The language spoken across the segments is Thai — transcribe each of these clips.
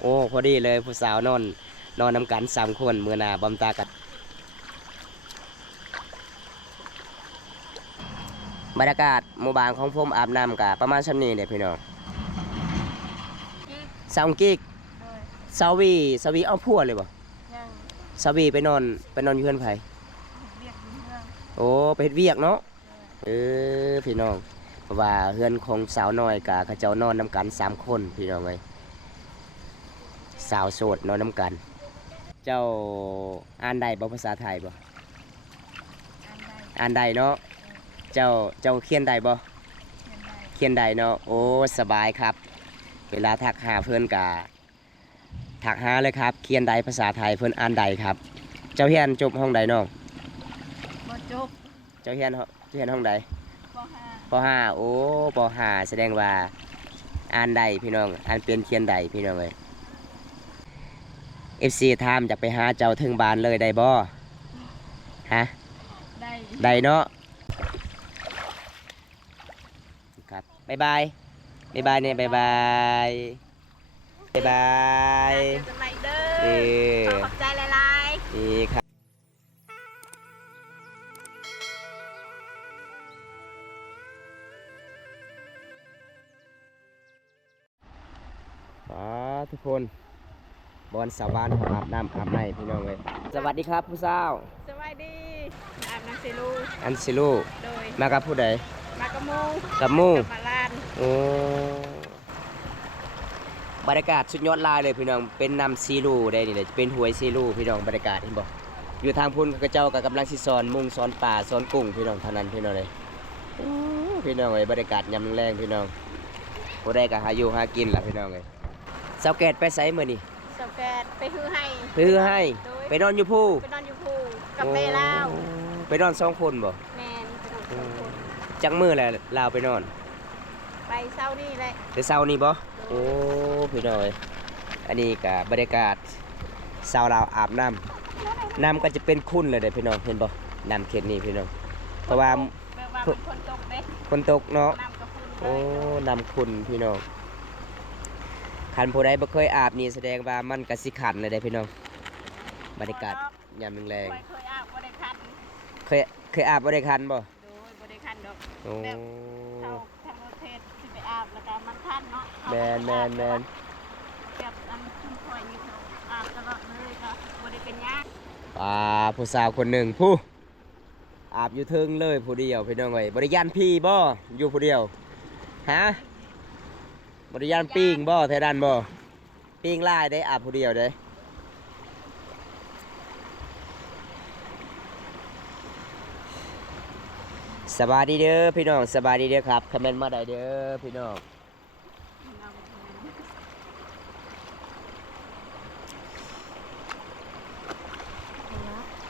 โอ้พอดีเลยผู้สาวนอนน้ำกัน3 คนมื้อหน้าบำตากันบรรยากาศหมู่บ้านของผมอาบน้ำกะประมาณชั้นนี้เด็พี่น้องสาวกิ๊กสาวีเอาพัวเลยบ่สาวีไปนอนอยู่เฮือนไผโอ้ไปเฮ็ดเวียกเนาะพี่น้องเพราะว่าเฮือนของสาวน้อยกะเขาเจ้านอนน้ำกัน3 คนพี่น้องเอ้ยสาวโสดนอนน้ำกันเจ้าอ่านได้บ่ภาษาไทยบ่อ่านได้เนาะเจ้าเขียนได้บ่เขียนได้เนาะโอ้สบายครับเวลาทักหาเพื่อนกะทักหาเลยครับเขียนได้ภาษาไทยเพื่อนอ่านได้ครับเจ้าเฮียนจบห้องใดน้องบ่จบเจ้าเฮียนห้องใดป.5โอ้ป.5แสดงว่าอ่านได้พี่น้องอ่านเป็นเขียนได้พี่น้องเอ้ย FC ถามอยากไปหาเจ้าถึงบ้านเลยได้บ่ฮะได้เนาะครับบ๊ายบายเนี่ยบ๊ายบายจะไปเด้อขอบใจหลายๆนี่ครับทุกคนบอนสาวบ้านอาบน้ำอาบในพี่น้องเลยสวัสดีครับผู้สาวสวัสดีอาบน้ำซิลูโดยมากับผู้ใดมากับมูมาลานโอ้บรรยากาศสุดยอดลายเลยพี่น้องเป็นน้ำซีลูได้นี่เลยเป็นหวยซีลูพี่น้องบรรยากาศเห็นบ่อยู่ทางพุ่นกระเจ้ากับกำลังสิสอนมุงสอนป่าสอนกุ้งพี่น้องเท่านั้นพี่น้องเลยพี่น้องเลยบรรยากาศยามแรงพี่น้องผู้ใดก็หาอยู่หากินล่ะพี่น้องเลยสาวแกดไปไสมื้อนี้สาวแกดไปฮือให้ไปนอนอยู่ภูกับแม่ลาวไปนอน2 คนบ่แม่ไปนอน2 คนจักมื้อแหละลาวไปนอนไปเช้านี่แหละไปเช้านี่บ่โอ้พี่น้องเอ้ยอันนี้ก็บรรยากาศสาวลาวอาบน้ำก็จะเป็นขุ่นเลยเด้อพี่น้องเห็นบ่น้ำเขตนี้พี่น้องเพราะว่าคนตกเนาะโอ้น้ำขุ่นพี่น้องขันผู้ใดบ่เคยอาบนี่แสดงว่ามันก็สิขันเลยเด้อพี่น้องบรรยากาศยามแรงเคยอาบบ่ได้คันเคยอาบบ่ได้คันบ่โดยบ่ได้คันดอกโอ้ทางประเทศสิไปอาบแล้วก็มันคันเนาะแมนเก็บอันชุ่มข่อยนี่เขาอาบตลอดเลยก็บ่ได้เป็นหยังผู้สาวคนหนึ่งผู้อาบอยู่เทิงเลยผู้เดียวพี่น้องเอ้ยบ่ได้ย่านพี่บ่อยู่ผู้เดียวฮะบริยานปิ้งบ่ไทยดันบ่ปิ้งล่าได้อาบผู้เดียวได้สบายดีเด้อพี่น้องสบายดีเด้อครับคอมเมนต์มาได้เด้อพี่น้อง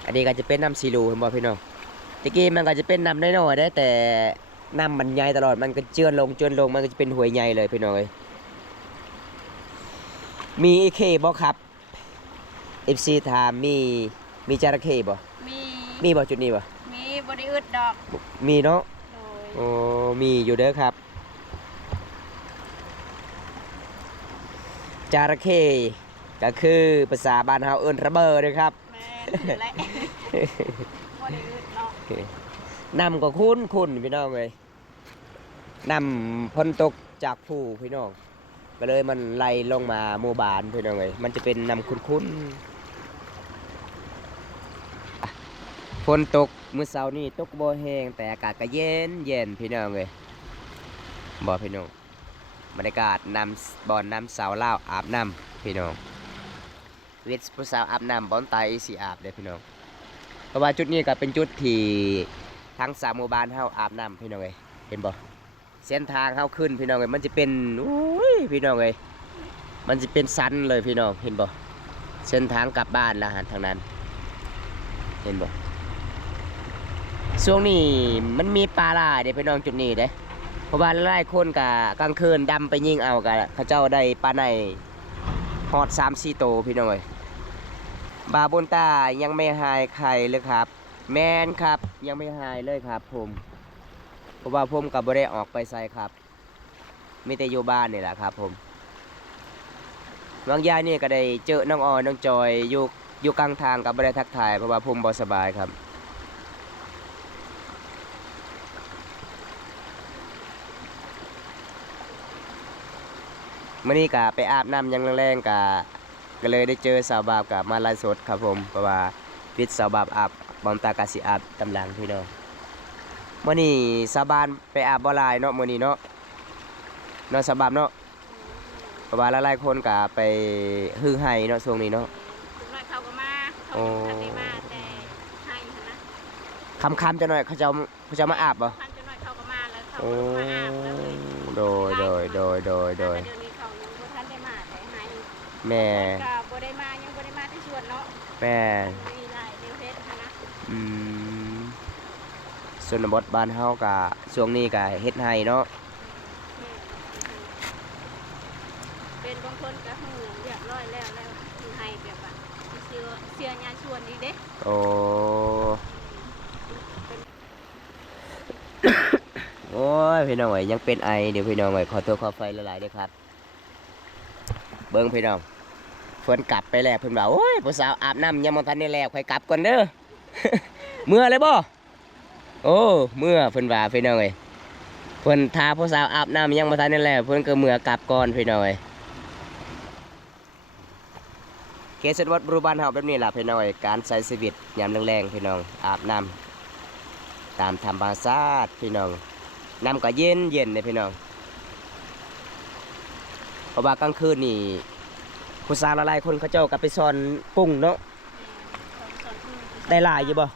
อันนี้ก็จะเป็นน้ำซีรูเห็นบ่พี่น้องตะกี้มันก็จะเป็นน้ำน้อยๆได้แต่น้ำมันใหญ่ตลอดมันก็เจือนลงมันก็จะเป็นหวยใหญ่เลยพี่น้องเอ้ยมีไอเคบ่ครับ FC ถามมีจระเข้บ่มีบ่จุดนี้บ่มีบ่ได้อึดดอกมีเนาะโอ้มีอยู่เด้อครับจระเข้ก็คือภาษาบ้านเฮาเอิ้นระเบ้อเด้อครับแม่นแหละบ่ได้อึดเนาะน้ำก็คุ้นพี่น้องเอ้ยน้ำพ้นตกจากผู้พี่น้องก็เลยมันไหลลงมาหมู่บ้านพี่น้องเอ้ยมันจะเป็นน้ำคุ้นฝนตกมื้อเช้านี้ตกบ่แห้งแต่อากาศก็เย็นพี่น้องเอ้ยบ่พี่น้องบรรยากาศบ่อนน้ำสาวลาวอาบน้ำพี่น้องเวทผู้สาวอาบน้ำบ่อนไตสิอาบเด้อพี่น้องเพราะว่าจุดนี้ก็เป็นจุดที่ทั้ง3 หมู่บ้านเฮาอาบน้ำพี่น้องเอ้ยเห็นบ่เส้นทางเฮาขึ้นพี่น้องเอ้ยมันจะเป็นพี่น้องเอ้ยมันจะเป็นสันเลยพี่น้องเห็นบ่เส้นทางกลับบ้านละทางนั้นเห็นบ่ช่วงนี้มันมีปลาหลายเด้พี่น้องจุดนี้เด้เพราะว่าหลายคนก็กลางคืนดำไปยิงเอาก็เขาเจ้าได้ปลาในฮอด3-4 โตพี่น้องเอ้ยบาบนตายังไม่หายไข่เลยครับแม่นครับยังไม่หายเลยครับผมเพราะว่าผมกับบ่ได้ออกไปใส่ครับมีแต่อยู่บ้านนี่แหละครับผม บางยายนี่ก็ได้เจอน้องออยน้องจอยอยู่กลางทางกับบ่ได้ทักทายเพราะว่าผมบ่สบายครับมื้อนี้ก็ไปอาบน้ำยังแรงๆก็เลยได้เจอสาวบาปกับมาไลฟ์สดครับผมเพราะว่าปิดสาวบาปอาบบอมตากาสิอาบตำหลังพี่น้องมื้อนี้สาวบานไปอาบบ่หลายเนาะมื้อนี้เนาะสาวบาปเนาะเพราะว่าหลายๆคนก็ไปฮือไห้เนาะช่วงนี้เนาะ ถึงหน่อยเขาก็มาเขาจะได้มาแต่ให้นะ คำๆจะหน่อยเขาจะมาอาบบ่ พันจะหน่อยเขาก็มาแล้วเขา โอ้ ก็มาอาบเลย โดยแต่เดี๋ยวนี้เขายังบ่ทันได้มาแต่ให้ แม่ ก็บ่ได้มายังบ่ได้มาที่สวนเนาะ แม่ มีหลายเรื่องเพชรนะ อืมส่วนบทบ้านเฮาก็ช่วงนี้ก็เฮ็ดให้เนาะ เป็นบางคนก็หูเรียบร้อยแล้วให้แบบว่าเสียงานชวนอีกเด้ โอ้โอ้ยพี่น้องเอ้ยยังเป็นไอเดี๋ยวพี่น้องเอ้ยขอตัวขอไฟละลายด้วยครับเบิ่งพี่น้องเพิ่นกลับไปแล้วเพิ่นว่าโอ้ยผู้สาวอาบน้ำยังบ่ทันได้แล้วค่อยกลับก่อนเด้อ เมื่อเลยบ่โอ้เมื่อเพิ่นว่าพี่น้องเอ้ยเพิ่นทาผู้สาวอาบน้ำยังบ่ทันได้แล้วเพิ่นก็เมื่อกลับก่อนพี่น้องเอ้ยเคสวัดบรูบ้านเฮาแบบนี้ล่ะพี่น้องเอ้ยการใช้ชีวิตยามแรงๆพี่น้องอาบน้ำตามธรรมชาติพี่น้องน้ำก็เย็นเลยพี่น้องเพราะว่ากลางคืนนี่ผู้สาวหลายๆคนเขาเจ้าก็ไปซ่อนกุ้งเนาะได้หลายอยู่บ่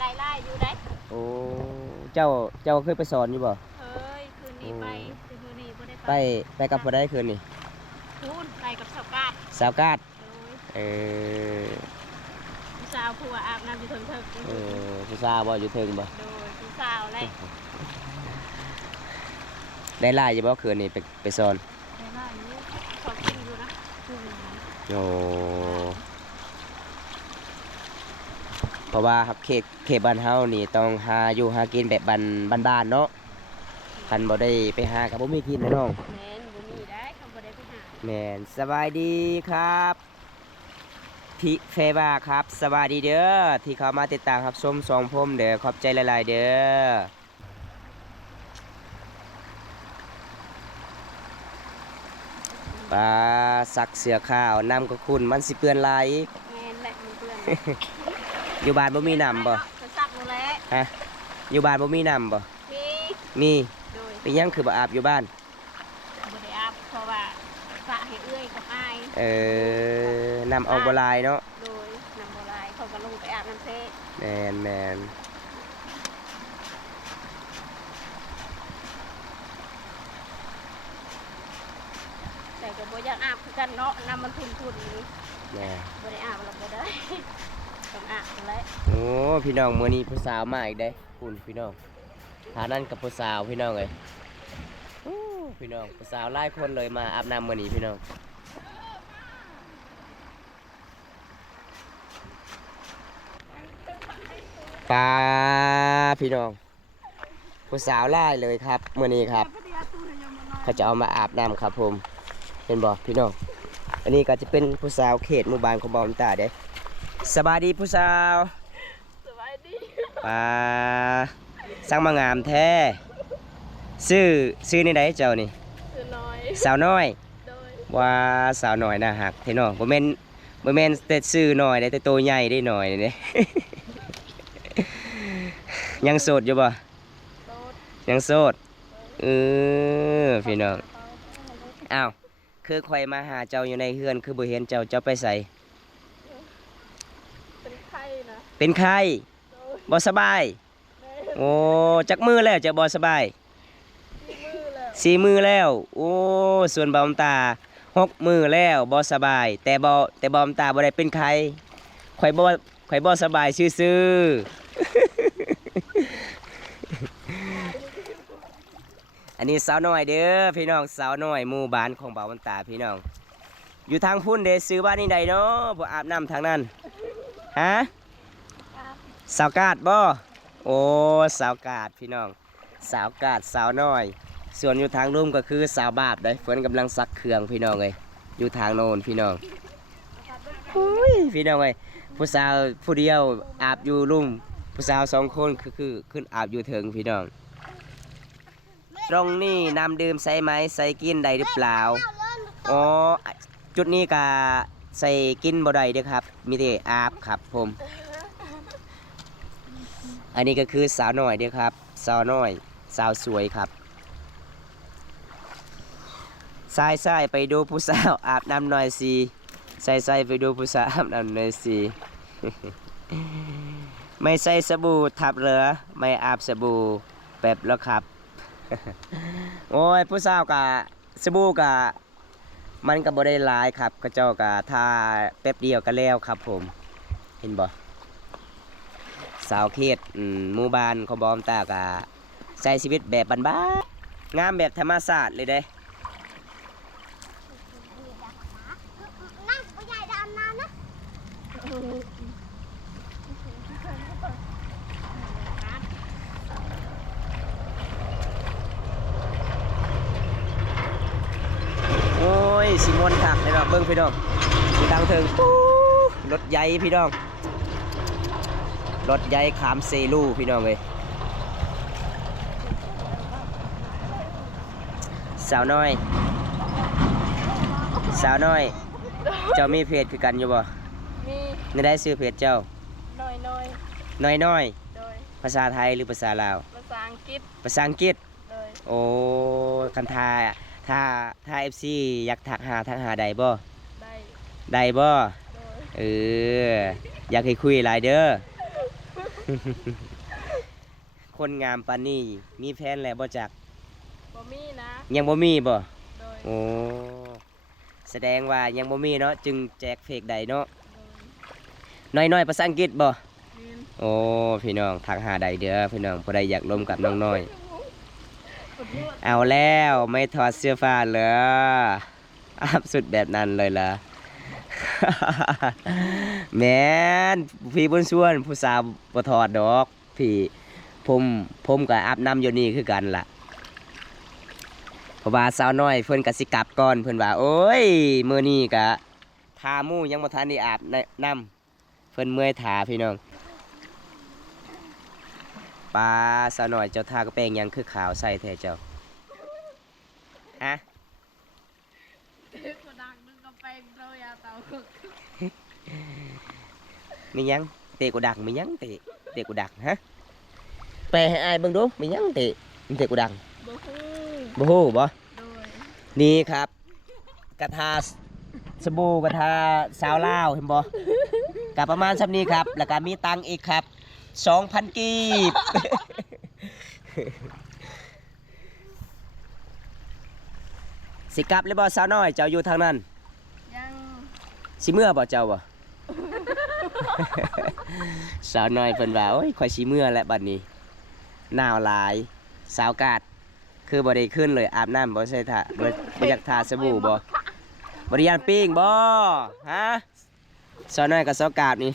ได้ไล่อยู่ได้ โอ้เจ้าเคยไปสอนอยู่บ่ เฮ้ยคืนนี้ไปคืนนี้บ่ได้ ไปกับผู้ใดคืนนี่ พูนไปกับชาวกาด สาวกาด โดยผู้สาวผู้ว่าอาบน้ำอยู่เถิง ผู้สาวบ่อยู่เทิงบ่ โดยผู้สาวแหละ ได้หลายอยู่บ่คืนนี่ไปสอน ได้ไล่อยู่ชอบกินอยู่นะคืนนี้ โอ้เพราะว่าครับเขตบ้านเฮานี่ต้องหาอยู่หากินแบบบ้านๆเนาะคันบ่ได้ไปหาก็บ่มีกินนะน้อง แม่นบ่มีได้เขาบ่ได้ไปหา แม่นสบายดีครับพี่เฟบาครับสบายดีเด้อที่เขามาติดตามครับชมสองพมเด้อขอบใจหลายๆเด้อปลาสักเสือข้าวน้ำก็คุณมันสิเปื้อนลายอีก แม่นแหละมันเพื่อน อยู่บ้านบ่มีน้ำบ่ จะซักหนูแหละ ฮะอยู่บ้านบ่มีน้ำบ่ มี มี โดย เป็นหยังคือบ่อาบอยู่บ้าน บ่ได้อาบเพราะว่าสระให้เอื้อยกับอาย น้ำออกบ่หลายเนาะ โดยนำบ่ลายเขาก็ลงไปอาบน้ำเซ่ แมน แต่ก็บ่อยากอาบคือกันเนาะน้ำมันทุนๆนี่ แม่ บ่ได้อาบแล้วบ่ได้ ต้องอาบนั่นแหละ โอ้พี่น้องมื้อนี้ผู้สาวมาอีกเด้คุณพี่น้องฐานั้นกับผู้สาวพี่น้องเอ้ยโอ้พี่น้องผู้สาวหลายคนเลยมาอาบน้ำมื้อนี้พี่น้องปลาพี่น้องผู้สาวหลายเลยครับมื้อนี้ครับเขาจะเอามาอาบน้ำครับผมเห็นบ่พี่น้องอันนี้ก็จะเป็นผู้สาวเขตหมู่บ้านของบ่อมตาเด้สบายดีผู้สาว สบายดี ปลาสร้างมางามแท้ซื้อในใดเจ้านี่ คือน้อย สาวน้อย โดย ว่าสาวน้อยน่าหักเท่เนาะบ่แม่นแต่ซื้อน้อยได้แต่โตใหญ่ได้หน่อยนี่เด้ ยังโสดอยู่บ่ โตด ยังโสดพี่น้องอ้าวคือข่อยมาหาเจ้าอยู่ในเฮือนคือบ่เห็นเจ้าไปไส เป็นไข้นะ เป็นไข้ โดย บ่สบาย แม่ โอ้จักมือแล้วจะบ่สบาย ที่มือแล้ว สี่มือแล้วโอ้ส่วนบอมตา6 มือแล้วบ่สบาย แต่บอมตาบ่ได้เป็นไข้ข่อยบ่สบายซื่อๆ อันนี้สาวน้อยเด้อพี่น้องสาวน้อยหมู่บ้านของบ่าวบอมตาพี่น้องอยู่ทางพุ่นเด้ซื้อบ้านนี่ใดเนาะบ่อาบน้ำทางนั้นฮะสาวกาดบ่โอ้สาวกาดพี่น้องสาวกาดสาวน้อยส่วนอยู่ทางรุ่มก็คือสาวบาปเด้อเพิ่นกำลังซักเครื่องพี่น้องเอ้ย อยู่ทางโน้นพี่น้องโอ้ยพี่น้องเอ้ยผู้สาวผู้เดียวอาบอยู่ลุ่มผู้สาว2 คนคือขึ้นอาบอยู่เถิงพี่น้องตรงนี้น้ำดื่มใส่ไหมใส่กินได้หรือเปล่าอ๋อจุดนี้ก็ใส่กินบ่ได้เด้อครับมีแต่อาบครับผมอันนี้ก็คือสาวน้อยเด้อครับสาวน้อยสาวสวยครับใส่ไปดูผู้สาวอาบน้ำหน่อยสิใส่ไปดูผู้สาวอาบน้ำหน่อยสิ ไม่ใส่สบู่ทับเหลือไม่อาบสบู่แบบแล้วครับ โอ้ยผู้สาวกะสบู่กะมันก็บ่ได้หลายครับกระเจ้ากะทาแป๊บเดียวก็แล้วครับผมเห็นบ่สาวเขตหมู่บ้านของบอมตากะใช้ชีวิตแบบบ้านๆงามแบบธรรมชาติเลยเด้โอ้ยสิมวนถักเลยเนาะเบิ่งพี่น้องดังเถิงปู๊รถใหญ่พี่น้องรถใหญ่ขามเซลูพี่น้องเลยสาวน้อยสาวน้อยเจ้ามีเพจคือกันอยู่บ่มีในได้ซื้อเพจเจ้าน้อยน้อยโดยภาษาไทยหรือภาษาลาวภาษาอังกฤษโดยโอ้คันถ้า FC อยากทักหาได้บ่ได้บ่เอออยากให้คุยหลายเด้อ คนงามปานนี้มีแฟนแล้วบ่จักบ่มีนะยังบ่มีบ่โดยโอ้แสดงว่ายังบ่มีเนาะจึงแจกเพกใดเนาะน้อยภาษาอังกฤษบ่โอ้พี่น้องทักหาใดเด้อพี่น้องผู้ใดอยากร่วมกับน้องน้อยเอาแล้วไม่ถอดเสื้อผ้าเลยอาบสุดแบบนั้นเลยล่ะ แม่นพี่บุญส่วนผู้สาวบ่ถอดดอกพี่ผมก็อาบน้ำอยู่นี่คือกันล่ะเพราะว่าสาวน้อยเพิ่นก็สิกลับก่อนเพิ่นว่าโอ้ยมื้อนี้ก็ทาหมู่ยังบ่ทันได้อาบน้ำเพิ่นเมื่อยถาพี่น้องปลาสาวน้อยเจ้าทากระแปงยังคือขาวใส่แท้เจ้าฮะมียังเตะกูดักมียังเตะกูดักฮะแปลให้อายเบิ่งดูมียังเตะกูดักบ่ฮู้บ่นี่ครับกระทาสบู่กระทาสาวลาวเห็นบ่กับประมาณซำนี้ครับแล้วก็มีตังค์อีกครับ 2,000 กีบ สิกลับเลยบ่สาวน้อยเจ้าอยู่ทางนั้นยังสิเมื่อบ่เจ้าบ่ สาวน้อยเพิ่นว่าโอ้ยข่อยสิเมื่อแล้วบัดนี้หนาวหลายสาวกาดคือบ่ได้ขึ้นเลยอาบน้ำบ่ใช่ท่าบ่อยากทาสบู่บ่บ่ได้ย่านปิ้งบ่ฮะสาวน้อยกับสาวกาดนี่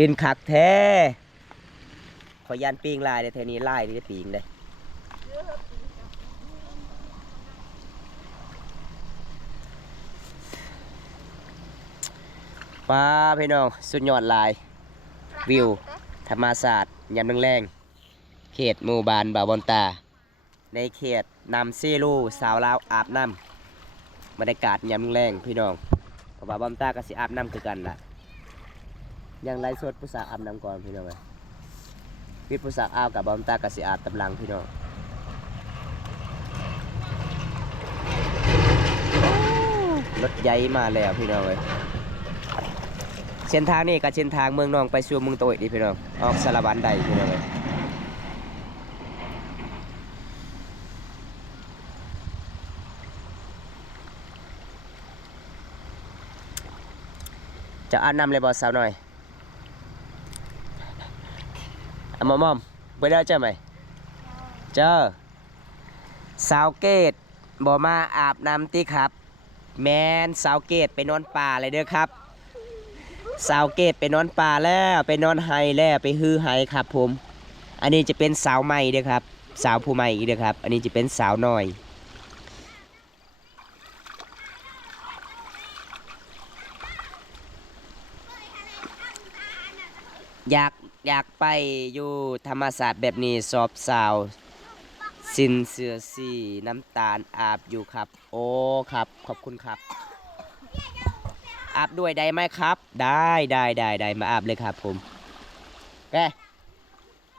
ลินคักแท้ข่อยย่านปิ้งลายเด้แถวนี้ลายนี่ได้ปิ้งได้ป้าพี่น้องสุดยอดลายวิวธรรมศาสตร์ยามแรงๆเขตหมู่บ้านบ่าวบอนตาในเขตนำซีลูสาวลาวอาบน้ำบรรยากาศยามแรงพี่น้องเพราะว่าบ่าวบอนตาก็สิอาบน้ำคือกันล่ะยังไล่สดผู้สาวอาบน้ำก่อนพี่น้องเอ้ยวิผู้สาวอาบกับบ่าวบอนตาก็สิอาบตำลังพี่น้องรถใหญ่มาแล้วพี่น้องเอ้ยเส้นทางนี้กับเส้นทางเมืองนองไปสู่เมืองโตยดีพี่น้องออกสารวันใดพี่น้องเลยจะอาบน้ำเลยบอสสาวหน่อยมอมไปได้เจอไหมเจอสาวเกตบอมาอาบน้ำตีครับแมนสาวเกตไปนอนป่าเลยเด้อครับสาวเกตไปนอนป่าแล้วไปนอนไฮแล้วไปฮือไฮครับผมอันนี้จะเป็นสาวใหม่เด้อครับสาวผู้ใหม่อีกเด้อครับอันนี้จะเป็นสาวน้อย อยากอยากไปอยู่ธรรมศาสตร์แบบนี้สอบสาวสินเสือสีน้ำตาลอาบอยู่ครับ โอ้ครับขอบคุณครับอาบด้วยได้ไหมครับ ได้มาอาบเลยครับผมแก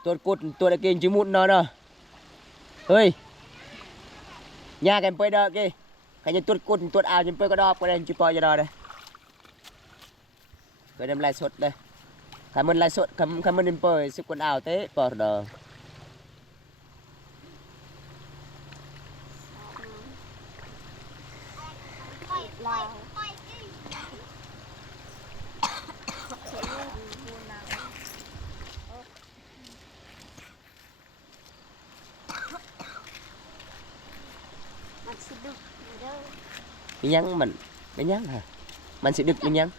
ตัวกุดตัวตะเกียงจิมุดเนาะเนาะเฮ้ยnhà cái bơi đó kì cái như tuột cột tuột ảo như bơi có đo cái này chỉ bơi cho đo đây cái đem lại sốt đây khai mình lại sốt khai mình đem bơi sức quần ảo thế bờ đờ mình nhắn mình nhắn hả mình sẽ được mình nhắn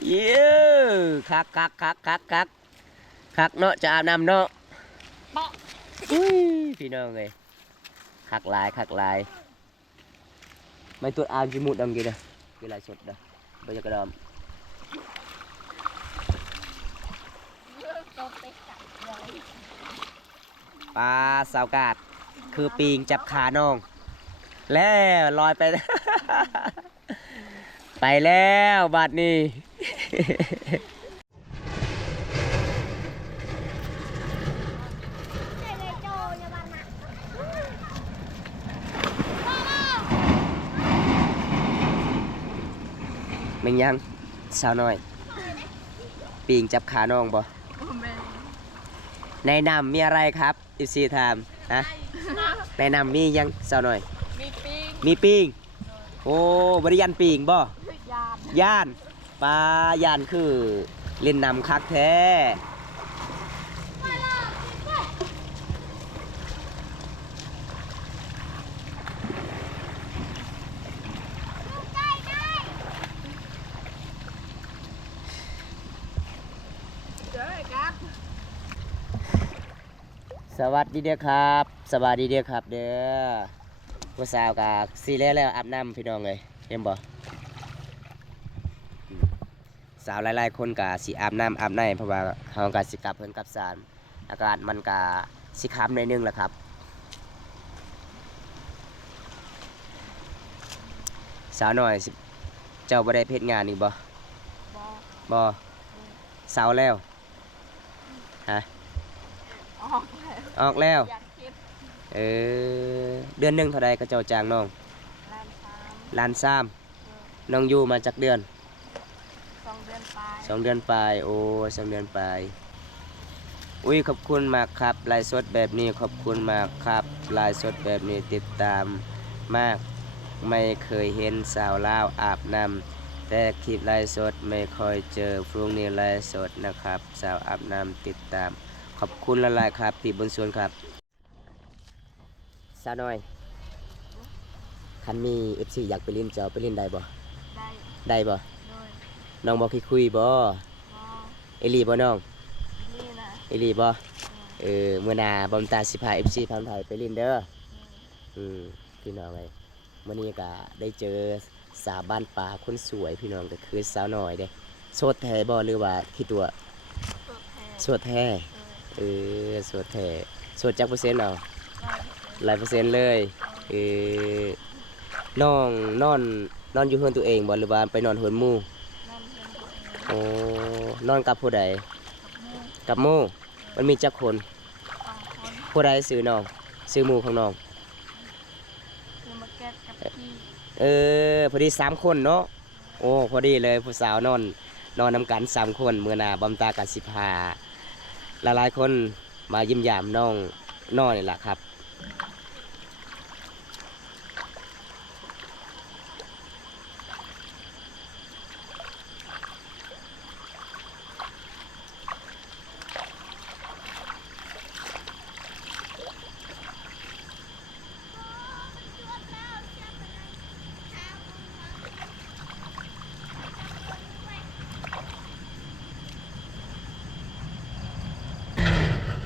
yeah khắc nó cho nằm nóพี่น้องเลยคักลายไม่ตัวอ่างจิมุดดำกี่เด้อกี่ลายสดเด้อไปจะกระดอมปลาสาวกาดคือปีงจับขาน้องแล้วลอยไป ไปแล้วบัดนี้ มึงยังสาวน้อยปีงจับขาน้องบ่ในน้ำมีอะไรครับอิซีถามฮะในน้ำมียังสาวน้อยมีปีงโอ้บริยันปีงบ่ย่านปลาย่านคือเล่นน้ำคักแท้สวัสดีเด้อครับสวัสดีเด้อครับเด้อผู้สาวกับซีแล้วอาบน้ำพี่น้องเลยเห็นบ่สาวหลายๆคนกับสีอาบน้ำอาบในเพราะว่าเขากับสิกลับเพิ่นกับสารอากาศมันกับสิค้ำในนึงแหละครับสาวหน่อยเจ้าบ่ได้เพชรงานอีกบ่บ่สาวแล้วฮะออกแล้วเดือนหนึ่งเท่าไรก็เจ้าจ้างน้อง1,300,000น้องอยู่มาจากเดือน2 เดือนปลายโอ้2 เดือนปลายอุ้ยขอบคุณมากครับไลฟ์สดแบบนี้ขอบคุณมากครับไลฟ์สดแบบนี้ติดตามมากไม่เคยเห็นสาวลาวอาบน้ำแต่คลิปไลฟ์สดไม่ค่อยเจอพรุ่งนี้ไลฟ์สดนะครับสาวอาบน้ำติดตามขอบคุณละลายครับพี่บนสวนครับสาวน้อยคันมี FC อยากไปเล่นเจ้าไปเล่นได้บ่ได้บ่น้องบ่คุยบ่เอลีบ่น้องเอลีบ่มื้อหน้าบอมตาสิพา FC พังไทยไปเล่นเด้อพี่น้องเอ้ยมื้อนี้ก็ได้เจอสาวบ้านป่าคนสวยพี่น้องก็คือสาวน้อยเด้โสดแท้บ่หรือว่าคิดตัวโสดแท้โสดแท้โสดจักเปอร์เซ็นต์เอา100%เลยน้องนอนอยู่เฮือนตัวเองบ่หรือว่าไปนอนเฮือนหมู่โอ้นอนกับผู้ใดกับหมู่มันมีจักคนผู้ใดซื้อน้องซื้อหมู่ของน้องพอดี3 คนเนาะโอ้พอดีเลยผู้สาวนอนนำกัน3 คนมื้อหน้าบอมตากัน15หลายๆคนมายิ้มยามน้องนี่แหละครับ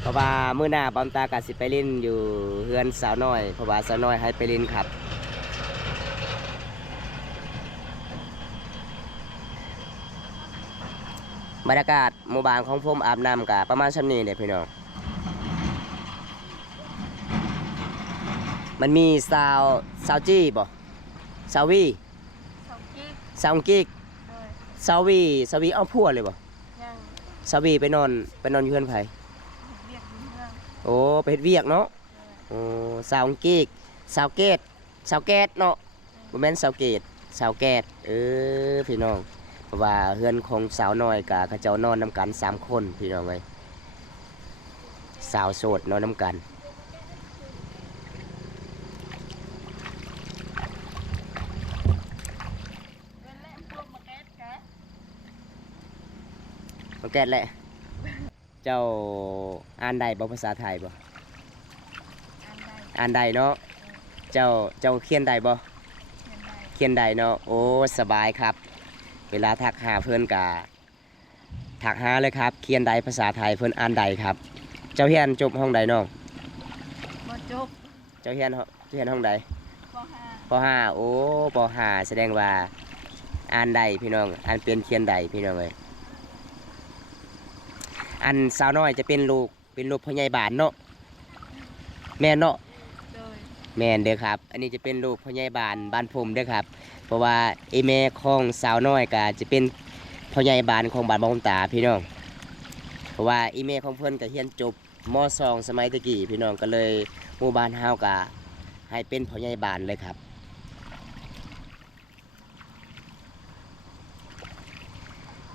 เพราะว่ามื้อหน้าบอมตากะสิไปเล่นอยู่เฮือนสาวน้อยเพราะว่าสาวน้อยให้ไปเล่นครับ บรรยากาศหมู่บ้านของผมอาบน้ำกับประมาณชั้นนี้เด้พี่น้องมันมีซาวจี้บ่ซาวี สองกิ๊ก ซาวกิก โดย ซาวีเอาพัวเลยบ่ ยัง ซาวีไปนอนอยู่เฮือนไผ เรียกอยู่เมือง โอ้ไปเฮ็ดเวียกเนาะ โดย โอ้ซาวกิกซาวเกตเนาะบ่แม่นซาวเกตซาวแกตพี่น้องเพราะว่าเฮือนของสาวน้อยกับเขาเจ้านอนนํกัน3คนพี่น้องเอ้ยสาวโสดนอนนํกันมาแกตแหละเจ้าอ่านได้บ่ภาษาไทยบ่อ่านได้เนาะเจ้าเขียนได้บ่เขียนได้เนาะโอ้สบายครับเวลาทักหาเพิ่นกะทักหาเลยครับเขียนได้ภาษาไทยเพิ่นอ่านได้ครับเจ้าเรียนจบห้องใดน้อง บ่จบ เจ้าเรียนห้องใด ป .5 ป .5 โอ้ป .5 แสดงว่าอ่านได้พี่น้องอ่านเป็นเขียนได้พี่น้องเอ้ยอันสาวน้อยจะเป็นลูกพ่อใหญ่บ้านเนาะแม่นเนาะ โดย แม่นเด้อครับอันนี้จะเป็นลูกพ่อใหญ่บ้านผมเด้อครับเพราะว่าไอแม่ของสาวน้อยก็จะเป็นพ่อใหญ่บ้านของบ้านบ่าวตาพี่น้องเพราะว่าอีแม่ของเพิ่นก็เรียนจบม .2 สมัยตะกี้พี่น้องก็เลยหมู่บ้านเฮาก็ให้เป็นพ่อใหญ่บ้านเลยครับ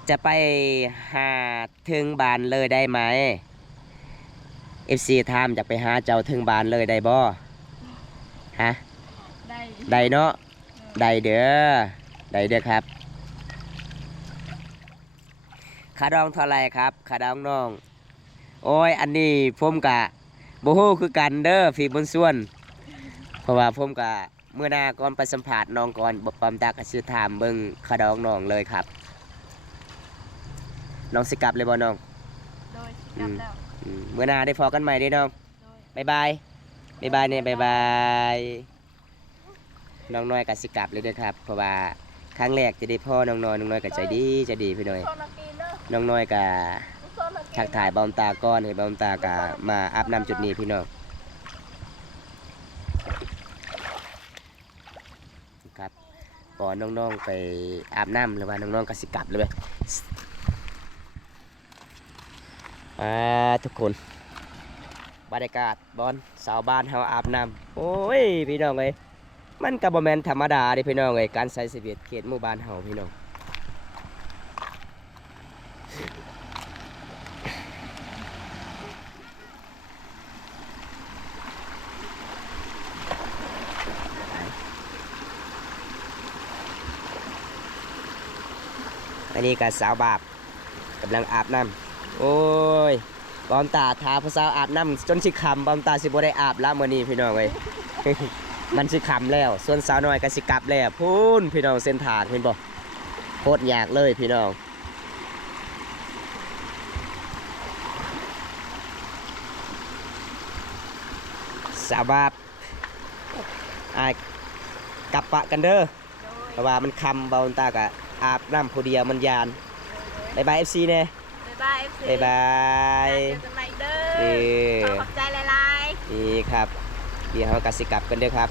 จะไปหาถึงบ้านเลยได้ไหม FC ถามอยากไปหาเจ้าถึงบ้านเลยได้บ่ฮะ ได้ ได้เนาะได้เด้อครับค่าดองเท่าไรครับค่าดองน้องโอ้ยอันนี้ผมกะบ่ฮู้คือกันเด้อพี่บุญส่วนเพราะว่าผมกะเมื่อหน้าก่อนไปสัมภาษณ์น้องก่อนปำตากระชื่อถามเบิ่งค่าดองน้องเลยครับน้องสิกลับเลยบ่น้อง โดยกลับแล้ว เมื่อหน้าได้พอกันใหม่เด้อน้อง โดย บ๊ายบายเนี่ยบ๊ายบายน้องน้อยกับสิกลับเลยเด้อครับเพราะว่าครั้งแรกจะได้พ่อน้องน้อยกับใจดีพี่น้อย โซนกีเนอะ น้องน้อยกับ โซนกี ทักถ่ายบอมตาก้อนให้บอมตากับมาอาบน้ำจุดนี้พี่น้องครับปอน้องๆไปอาบน้ำหรือว่าน้องๆกับสิกลับเลยทุกคนบรรยากาศบอนสาวบ้านเฮาอาบน้ำโอ้ยพี่น้องเอ้ยมันกับบแมนธรรมดาเดิพี่น้องเอ้ยการใส่เสบียดเขตหมู่บ้านเฮาพี่น้องอันนี้กับสาวบาปกำลังอาบน้ำโอ้ยบอมตาทาผู้สาวอาบน้ำจนสิคำบอมตาสิบ่ได้อาบละมื้อนี้พี่น้องเอ้ย มันสิคำแล้วส่วนสาวน้อยก็สิกลับแล้วพูนพี่น้องเส้นทางเห็นบ่โคตรยากเลยพี่น้องสาวบาปกลับปะกันเด้อเพราะว่ามันคำบอมตากะอาบน้ำผู้เดียวมันยานบายบาย FC เน่ บ๊ายบาย FC บายบาย เจอกันใหม่เด้อขอบใจหลายๆ นี่ครับเดี๋ยวเรากสิกลับกันเด้อครับ